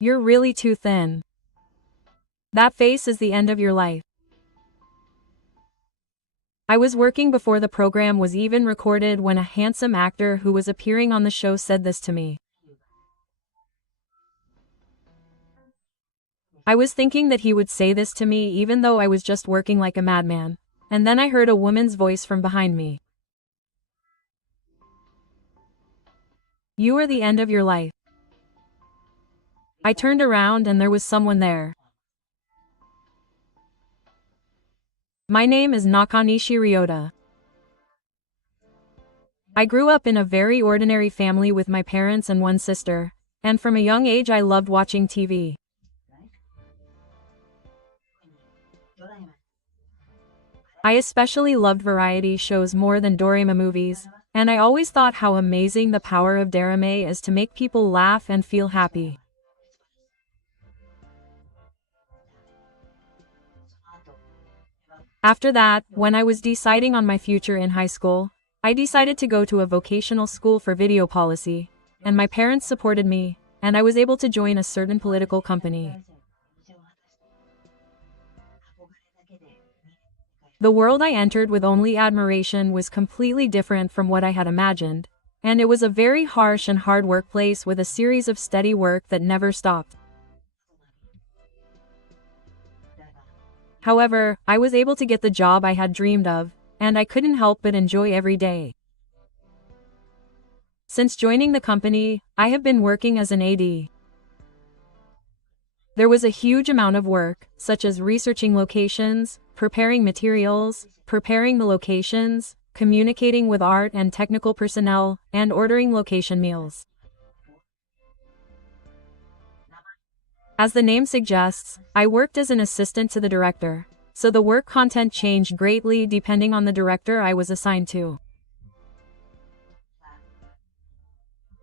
You're really too thin. That face is the end of your life. I was working before the program was even recorded when a handsome actor who was appearing on the show said this to me. I was thinking that he would say this to me even though I was just working like a madman, and then I heard a woman's voice from behind me. You are the end of your life. I turned around and there was someone there. My name is Nakanishi Ryota. I grew up in a very ordinary family with my parents and one sister, and from a young age I loved watching TV. I especially loved variety shows more than dorama movies, and I always thought how amazing the power of dorama is to make people laugh and feel happy. After that, when I was deciding on my future in high school, I decided to go to a vocational school for video policy, and my parents supported me, and I was able to join a certain political company. The world I entered with only admiration was completely different from what I had imagined, and it was a very harsh and hard workplace with a series of steady work that never stopped. However, I was able to get the job I had dreamed of, and I couldn't help but enjoy every day. Since joining the company, I have been working as an AD. There was a huge amount of work, such as researching locations, preparing materials, preparing the locations, communicating with art and technical personnel, and ordering location meals. As the name suggests, I worked as an assistant to the director, so the work content changed greatly depending on the director I was assigned to.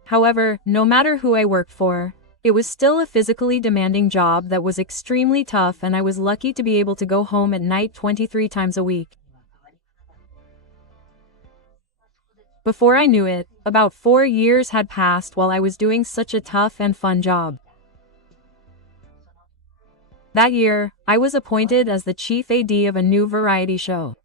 However, no matter who I worked for, it was still a physically demanding job that was extremely tough, and I was lucky to be able to go home at night 23 times a week. Before I knew it, about 4 years had passed while I was doing such a tough and fun job. That year, I was appointed as the chief AD of a new variety show.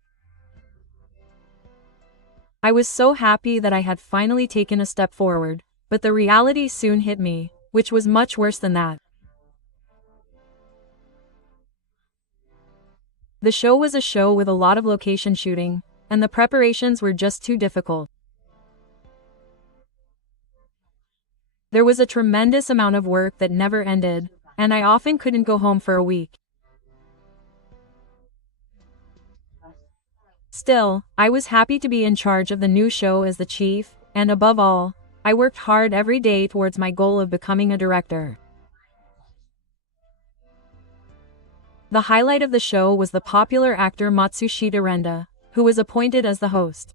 I was so happy that I had finally taken a step forward, but the reality soon hit me, which was much worse than that. The show was a show with a lot of location shooting, and the preparations were just too difficult. There was a tremendous amount of work that never ended, and I often couldn't go home for a week. Still, I was happy to be in charge of the new show as the chief, and above all, I worked hard every day towards my goal of becoming a director. The highlight of the show was the popular actor Matsushita Renda, who was appointed as the host.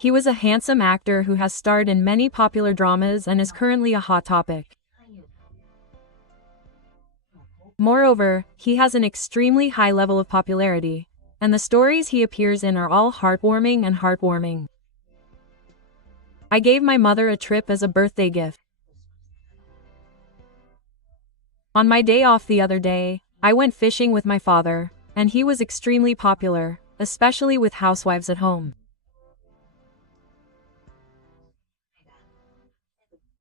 He was a handsome actor who has starred in many popular dramas and is currently a hot topic. Moreover, he has an extremely high level of popularity, and the stories he appears in are all heartwarming. I gave my mother a trip as a birthday gift. On my day off the other day, I went fishing with my father, and he was extremely popular, especially with housewives at home.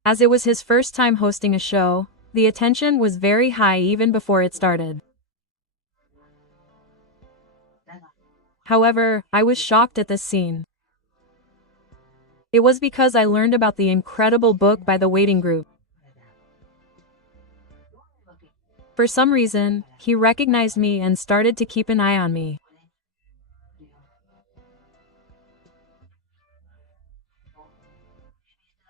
As it was his first time hosting a show, the attention was very high even before it started. However, I was shocked at this scene. It was because I learned about the incredible book by the Waiting Group. For some reason, he recognized me and started to keep an eye on me.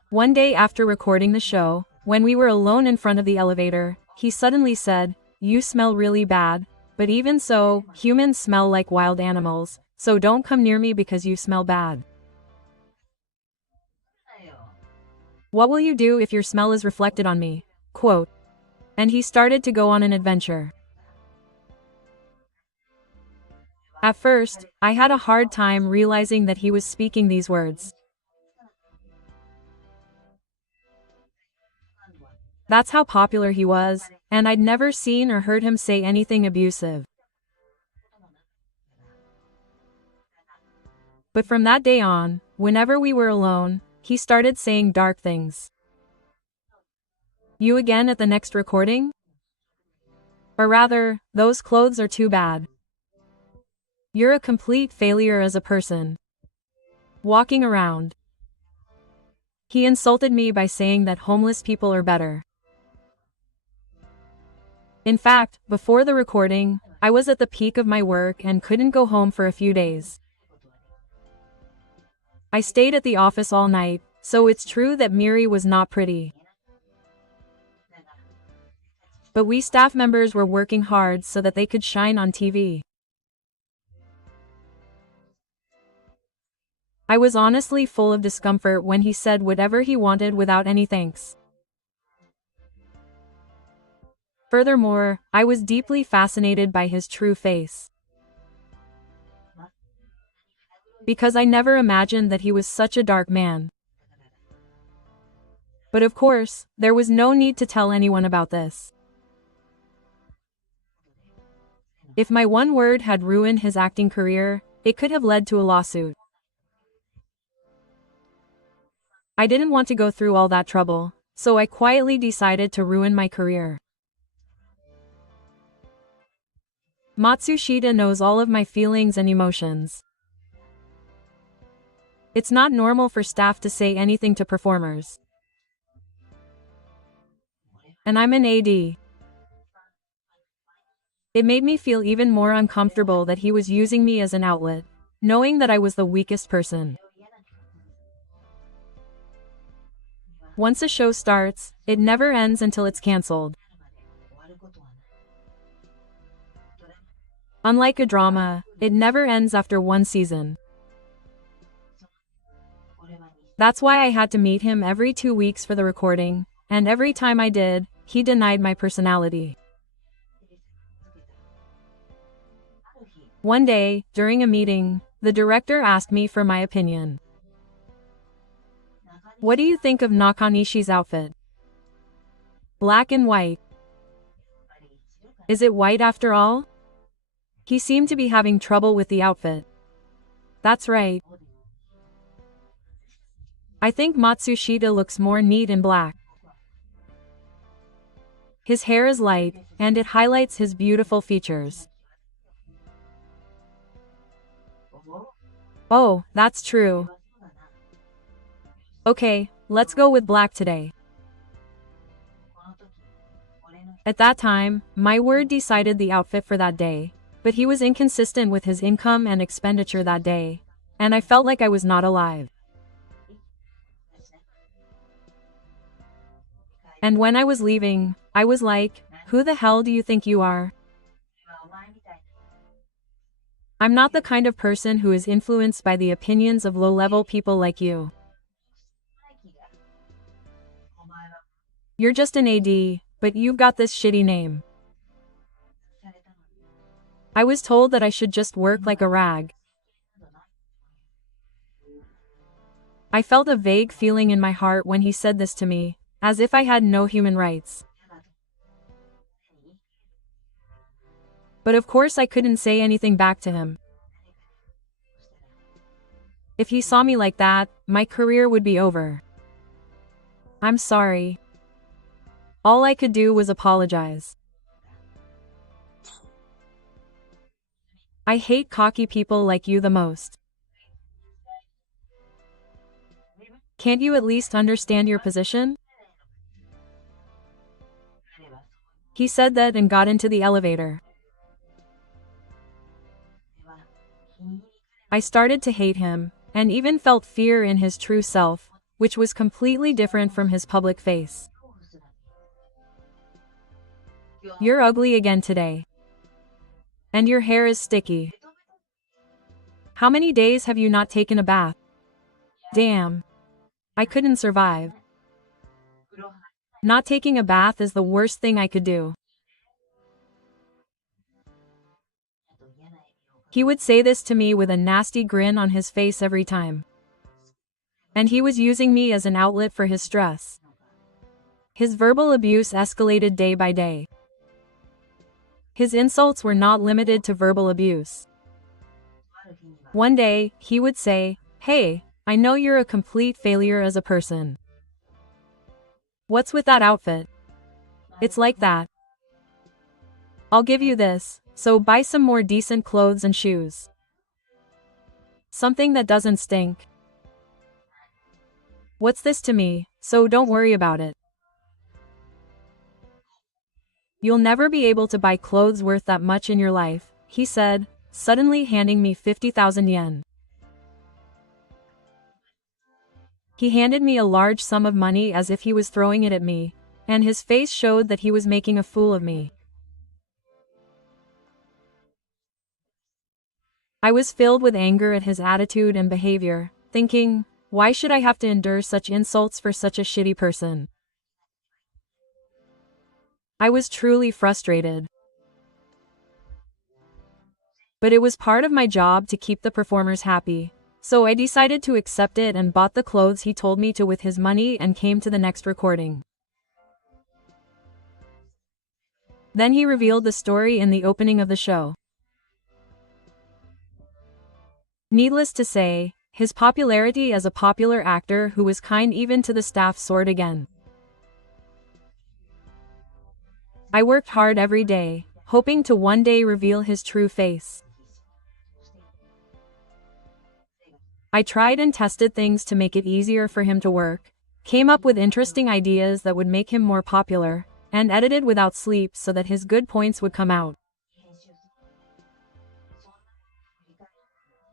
One day after recording the show, when we were alone in front of the elevator, he suddenly said, "You smell really bad, but even so, humans smell like wild animals, so don't come near me because you smell bad. What will you do if your smell is reflected on me?" Quote. And he started to go on an adventure. At first, I had a hard time realizing that he was speaking these words. That's how popular he was, and I'd never seen or heard him say anything abusive. But from that day on, whenever we were alone, he started saying dark things. You again at the next recording? Or rather, those clothes are too bad. You're a complete failure as a person. Walking around. He insulted me by saying that homeless people are better. In fact, before the recording, I was at the peak of my work and couldn't go home for a few days. I stayed at the office all night, so it's true that Miri was not pretty. But we staff members were working hard so that they could shine on TV. I was honestly full of discomfort when he said whatever he wanted without any thanks. Furthermore, I was deeply fascinated by his true face. Because I never imagined that he was such a dark man. But of course, there was no need to tell anyone about this. If my one word had ruined his acting career, it could have led to a lawsuit. I didn't want to go through all that trouble, so I quietly decided to ruin my career. Matsushita knows all of my feelings and emotions. It's not normal for staff to say anything to performers. And I'm an AD. It made me feel even more uncomfortable that he was using me as an outlet, knowing that I was the weakest person. Once a show starts, it never ends until it's cancelled. Unlike a drama, it never ends after one season. That's why I had to meet him every 2 weeks for the recording, and every time I did, he denied my personality. One day, during a meeting, the director asked me for my opinion. What do you think of Nakanishi's outfit? Black and white. Is it white after all? He seemed to be having trouble with the outfit. That's right. I think Matsushita looks more neat in black. His hair is light, and it highlights his beautiful features. Oh, that's true. Okay, let's go with black today. At that time, my word decided the outfit for that day, but he was inconsistent with his income and expenditure that day, and I felt like I was not alive. And when I was leaving, I was like, who the hell do you think you are? I'm not the kind of person who is influenced by the opinions of low-level people like you. You're just an AD, but you've got this shitty name. I was told that I should just work like a rag. I felt a vague feeling in my heart when he said this to me, as if I had no human rights. But of course I couldn't say anything back to him. If he saw me like that, my career would be over. I'm sorry. All I could do was apologize. I hate cocky people like you the most. Can't you at least understand your position? He said that and got into the elevator. I started to hate him, and even felt fear in his true self, which was completely different from his public face. You're ugly again today. And your hair is sticky. How many days have you not taken a bath? Damn. I couldn't survive. Not taking a bath is the worst thing I could do. He would say this to me with a nasty grin on his face every time. And he was using me as an outlet for his stress. His verbal abuse escalated day by day. His insults were not limited to verbal abuse. One day, he would say, "Hey, I know you're a complete failure as a person. What's with that outfit? It's like that. I'll give you this, so buy some more decent clothes and shoes. Something that doesn't stink. What's this to me, so don't worry about it. You'll never be able to buy clothes worth that much in your life," he said, suddenly handing me 50,000 yen. He handed me a large sum of money as if he was throwing it at me, and his face showed that he was making a fool of me. I was filled with anger at his attitude and behavior, thinking, why should I have to endure such insults for such a shitty person? I was truly frustrated. But it was part of my job to keep the performers happy, so I decided to accept it and bought the clothes he told me to with his money and came to the next recording. Then he revealed the story in the opening of the show. Needless to say, his popularity as a popular actor who was kind even to the staff soared again. I worked hard every day, hoping to one day reveal his true face. I tried and tested things to make it easier for him to work, came up with interesting ideas that would make him more popular, and edited without sleep so that his good points would come out.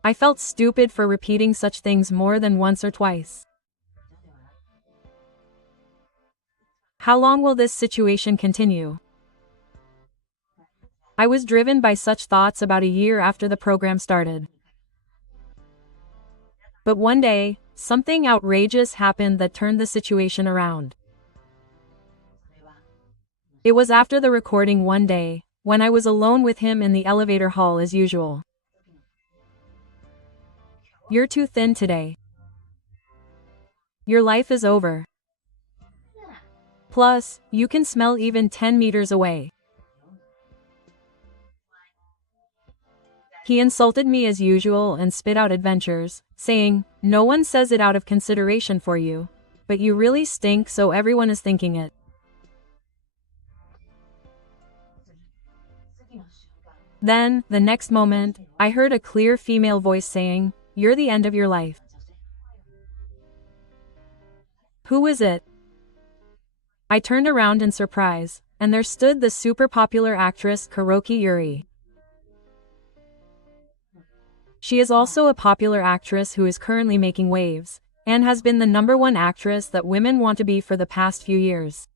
I felt stupid for repeating such things more than once or twice. How long will this situation continue? I was driven by such thoughts about a year after the program started. But one day, something outrageous happened that turned the situation around. It was after the recording one day, when I was alone with him in the elevator hall as usual. "You're too thin today. Your life is over. Plus, you can smell even 10 meters away." He insulted me as usual and spit out adventures, saying, "No one says it out of consideration for you, but you really stink, so everyone is thinking it." Then, the next moment, I heard a clear female voice saying, "You're the end of your life." Who is it? I turned around in surprise, and there stood the super popular actress Kuroki Yuri. She is also a popular actress who is currently making waves, and has been the #1 actress that women want to be for the past few years.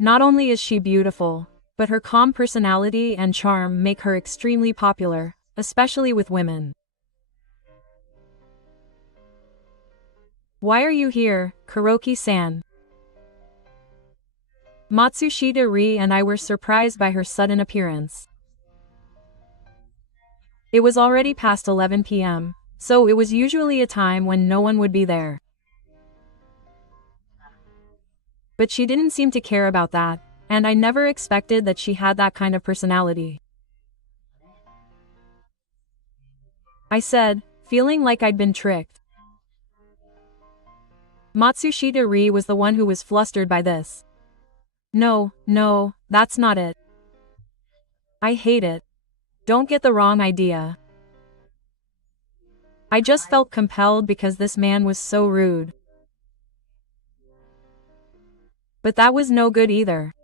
Not only is she beautiful, but her calm personality and charm make her extremely popular, especially with women. "Why are you here, Kuroki-san?" Matsushita Ri and I were surprised by her sudden appearance. It was already past 11 p.m., so it was usually a time when no one would be there. But she didn't seem to care about that, and I never expected that she had that kind of personality. I said, feeling like I'd been tricked. Matsushita Ri was the one who was flustered by this. No, that's not it. I hate it. Don't get the wrong idea. I just felt compelled because this man was so rude. But that was no good either.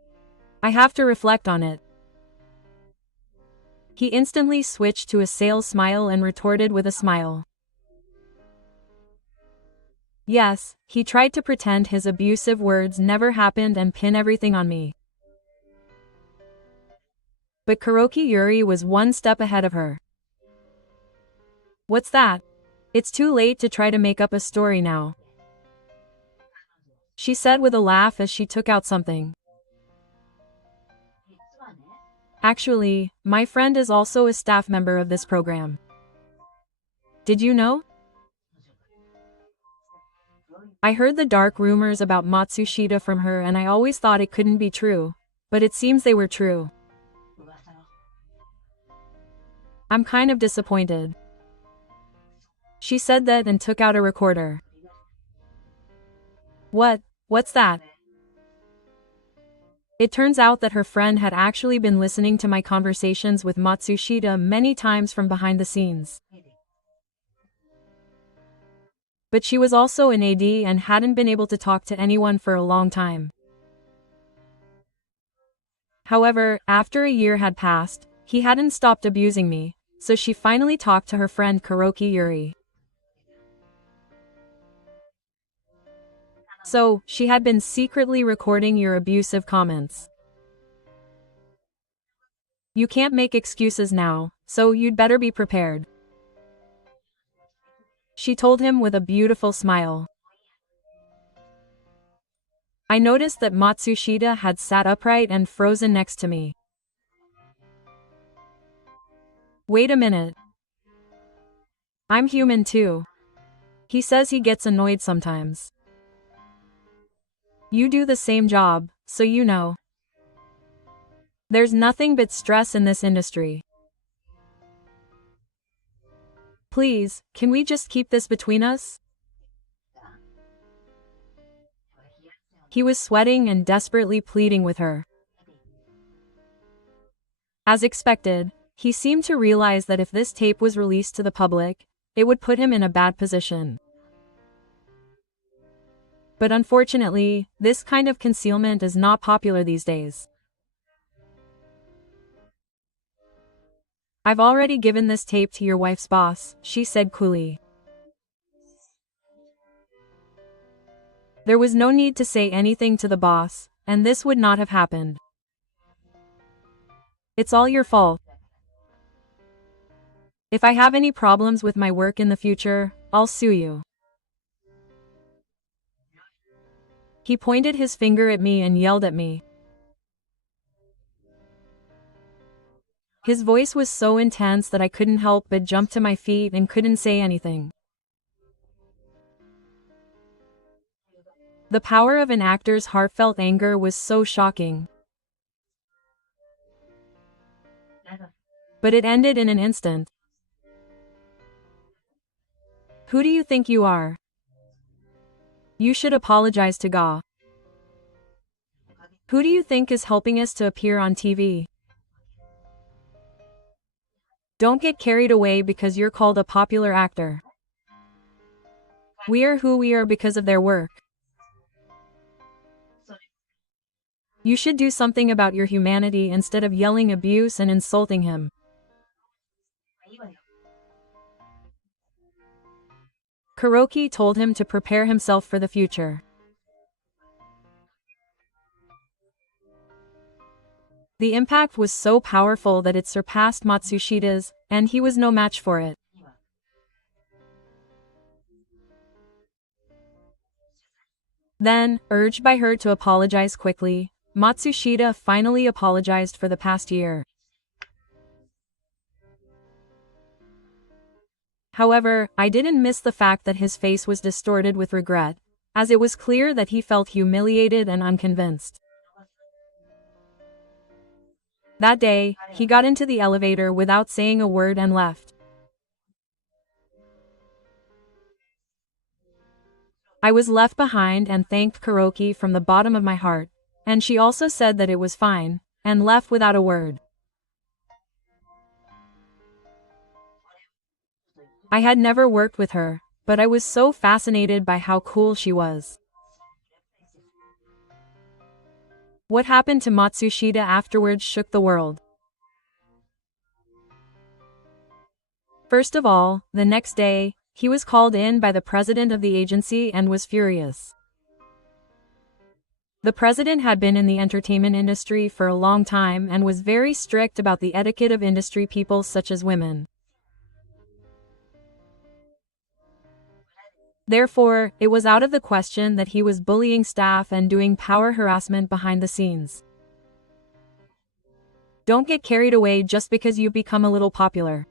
I have to reflect on it. He instantly switched to a sales smile and retorted with a smile. Yes, he tried to pretend his abusive words never happened and pin everything on me. But Kuroki Yuri was one step ahead of her. "What's that? It's too late to try to make up a story now," she said with a laugh as she took out something. "Actually, my friend is also a staff member of this program. Did you know?" I heard the dark rumors about Matsushita from her and I always thought it couldn't be true, but it seems they were true. I'm kind of disappointed. She said that and took out a recorder. What's that? It turns out that her friend had actually been listening to my conversations with Matsushita many times from behind the scenes. But she was also an AD and hadn't been able to talk to anyone for a long time. However, after a year had passed, he hadn't stopped abusing me, so she finally talked to her friend Kuroki Yuri. So, she had been secretly recording your abusive comments. You can't make excuses now, so you'd better be prepared. She told him with a beautiful smile. I noticed that Matsushita had sat upright and frozen next to me. Wait a minute. I'm human too. He says he gets annoyed sometimes. You do the same job, so you know. There's nothing but stress in this industry. Please, can we just keep this between us? He was sweating and desperately pleading with her. As expected, he seemed to realize that if this tape was released to the public, it would put him in a bad position. But unfortunately, this kind of concealment is not popular these days. I've already given this tape to your wife's boss, she said coolly. There was no need to say anything to the boss, and this would not have happened. It's all your fault. If I have any problems with my work in the future, I'll sue you. He pointed his finger at me and yelled at me. His voice was so intense that I couldn't help but jump to my feet and couldn't say anything. The power of an actor's heartfelt anger was so shocking. But it ended in an instant. Who do you think you are? You should apologize to Ga. Who do you think is helping us to appear on TV? Don't get carried away because you're called a popular actor. We are who we are because of their work. You should do something about your humanity instead of yelling abuse and insulting him. Kuroki told him to prepare himself for the future. The impact was so powerful that it surpassed Matsushita's, and he was no match for it. Then, urged by her to apologize quickly, Matsushita finally apologized for the past year. However, I didn't miss the fact that his face was distorted with regret, as it was clear that he felt humiliated and unconvinced. That day, he got into the elevator without saying a word and left. I was left behind and thanked Kuroki from the bottom of my heart, and she also said that it was fine, and left without a word. I had never worked with her, but I was so fascinated by how cool she was. What happened to Matsushita afterwards shook the world. First of all, the next day, he was called in by the president of the agency and was furious. The president had been in the entertainment industry for a long time and was very strict about the etiquette of industry people such as women. Therefore, it was out of the question that he was bullying staff and doing power harassment behind the scenes. Don't get carried away just because you've become a little popular.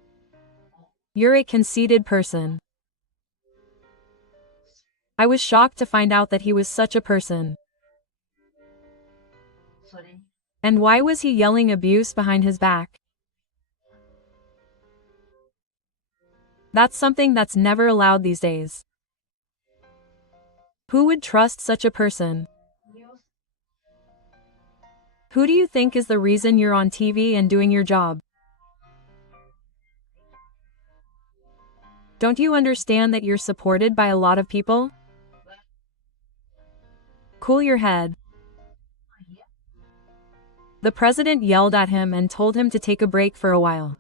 You're a conceited person. I was shocked to find out that he was such a person. And why was he yelling abuse behind his back? That's something that's never allowed these days. Who would trust such a person? Who do you think is the reason you're on TV and doing your job? Don't you understand that you're supported by a lot of people? Cool your head. The president yelled at him and told him to take a break for a while.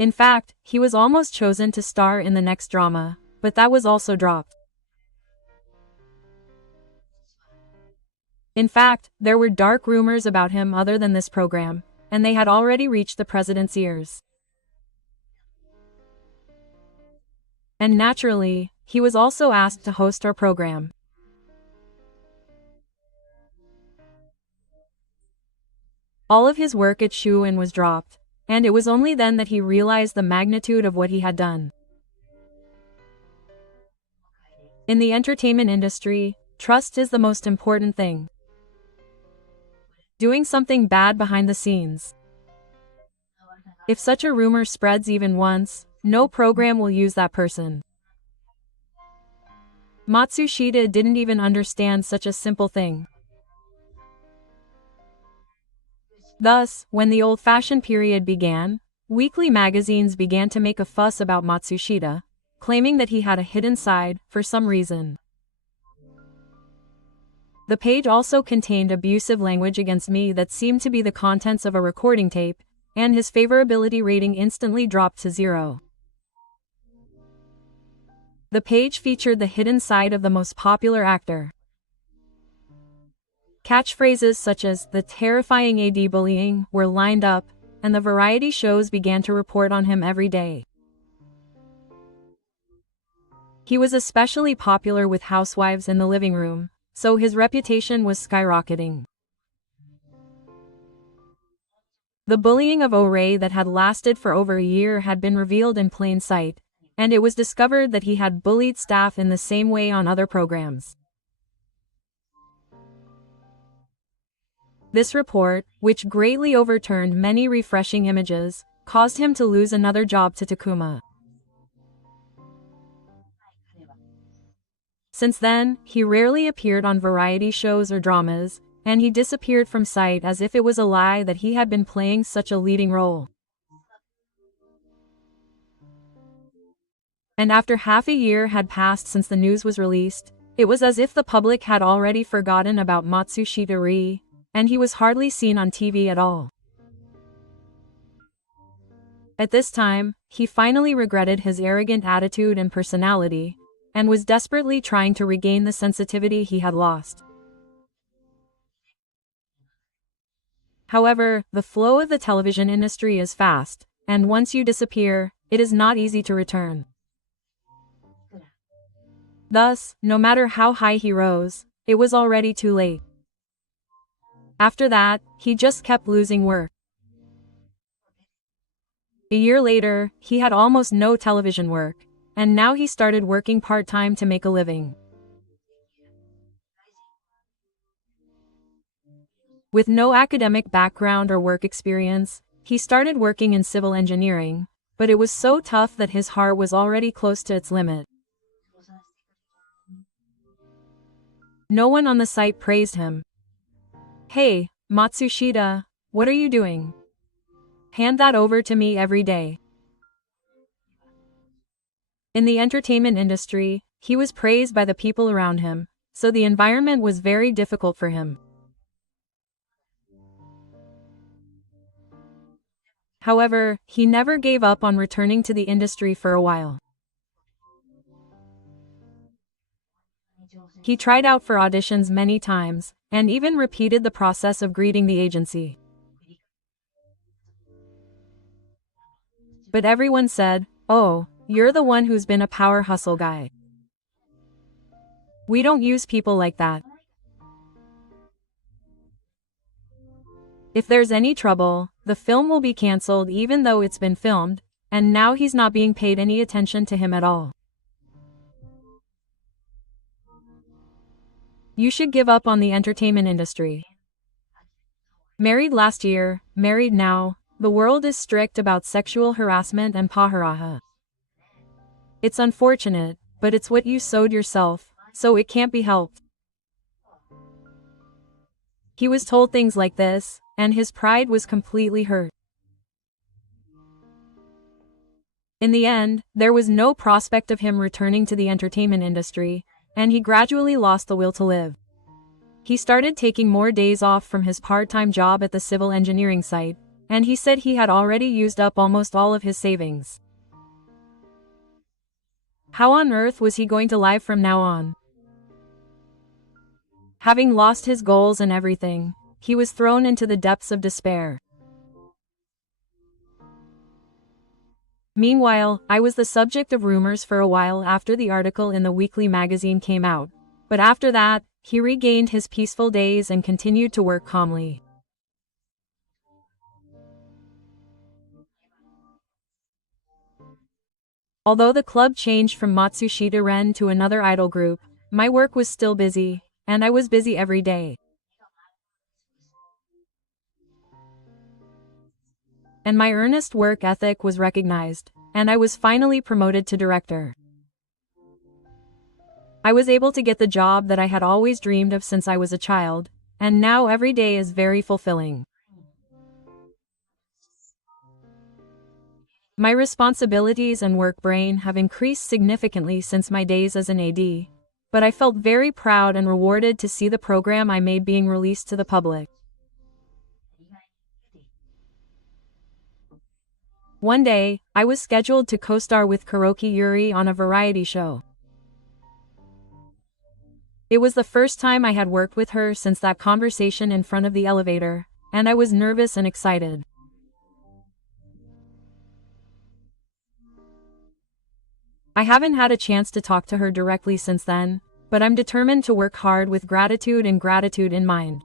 In fact, he was almost chosen to star in the next drama, but that was also dropped. In fact, there were dark rumors about him other than this program, and they had already reached the president's ears. And naturally, he was also asked to host our program. All of his work at Shuin was dropped, and it was only then that he realized the magnitude of what he had done. In the entertainment industry, trust is the most important thing. Doing something bad behind the scenes. If such a rumor spreads even once, no program will use that person. Matsushita didn't even understand such a simple thing. Thus, when the old-fashioned period began, weekly magazines began to make a fuss about Matsushita, claiming that he had a hidden side, for some reason. The page also contained abusive language against me that seemed to be the contents of a recording tape, and his favorability rating instantly dropped to 0. The page featured the hidden side of the most popular actor. Catchphrases such as "the terrifying AD bullying" were lined up, and the variety shows began to report on him every day. He was especially popular with housewives in the living room, so his reputation was skyrocketing. The bullying of Ore that had lasted for over a year had been revealed in plain sight, and it was discovered that he had bullied staff in the same way on other programs. This report, which greatly overturned many refreshing images, caused him to lose another job to Takuma. Since then, he rarely appeared on variety shows or dramas, and he disappeared from sight as if it was a lie that he had been playing such a leading role. And after half a year had passed since the news was released, it was as if the public had already forgotten about Matsushita Rii, and he was hardly seen on TV at all. At this time, he finally regretted his arrogant attitude and personality, and was desperately trying to regain the sensitivity he had lost. However, the flow of the television industry is fast, and once you disappear, it is not easy to return. Thus, no matter how high he rose, it was already too late. After that, he just kept losing work. A year later, he had almost no television work, and now he started working part-time to make a living. With no academic background or work experience, he started working in civil engineering, but it was so tough that his heart was already close to its limit. No one on the site praised him. "Hey, Matsushita, what are you doing? Hand that over to me every day." In the entertainment industry, he was praised by the people around him, so the environment was very difficult for him. However, he never gave up on returning to the industry for a while. He tried out for auditions many times, and even repeated the process of greeting the agency. But everyone said, "Oh, you're the one who's been a power hustle guy. We don't use people like that. If there's any trouble, the film will be cancelled even though it's been filmed, and now he's not being paid any attention to him at all. You should give up on the entertainment industry. Married last year, married now, the world is strict about sexual harassment and paharaha. It's unfortunate, but it's what you sowed yourself, so it can't be helped. He was told things like this, and his pride was completely hurt. In the end, there was no prospect of him returning to the entertainment industry, and he gradually lost the will to live. He started taking more days off from his part-time job at the civil engineering site, and he said he had already used up almost all of his savings. How on earth was he going to live from now on? Having lost his goals and everything, he was thrown into the depths of despair. Meanwhile, I was the subject of rumors for a while after the article in the weekly magazine came out, but after that, he regained his peaceful days and continued to work calmly. Although the club changed from Matsushita Ren to another idol group, my work was still busy, and I was busy every day. And my earnest work ethic was recognized, and I was finally promoted to director. I was able to get the job that I had always dreamed of since I was a child, and now every day is very fulfilling. My responsibilities and work brain have increased significantly since my days as an AD, but I felt very proud and rewarded to see the program I made being released to the public. One day, I was scheduled to co-star with Kuroki Yuri on a variety show. It was the first time I had worked with her since that conversation in front of the elevator, and I was nervous and excited. I haven't had a chance to talk to her directly since then, but I'm determined to work hard with gratitude in mind.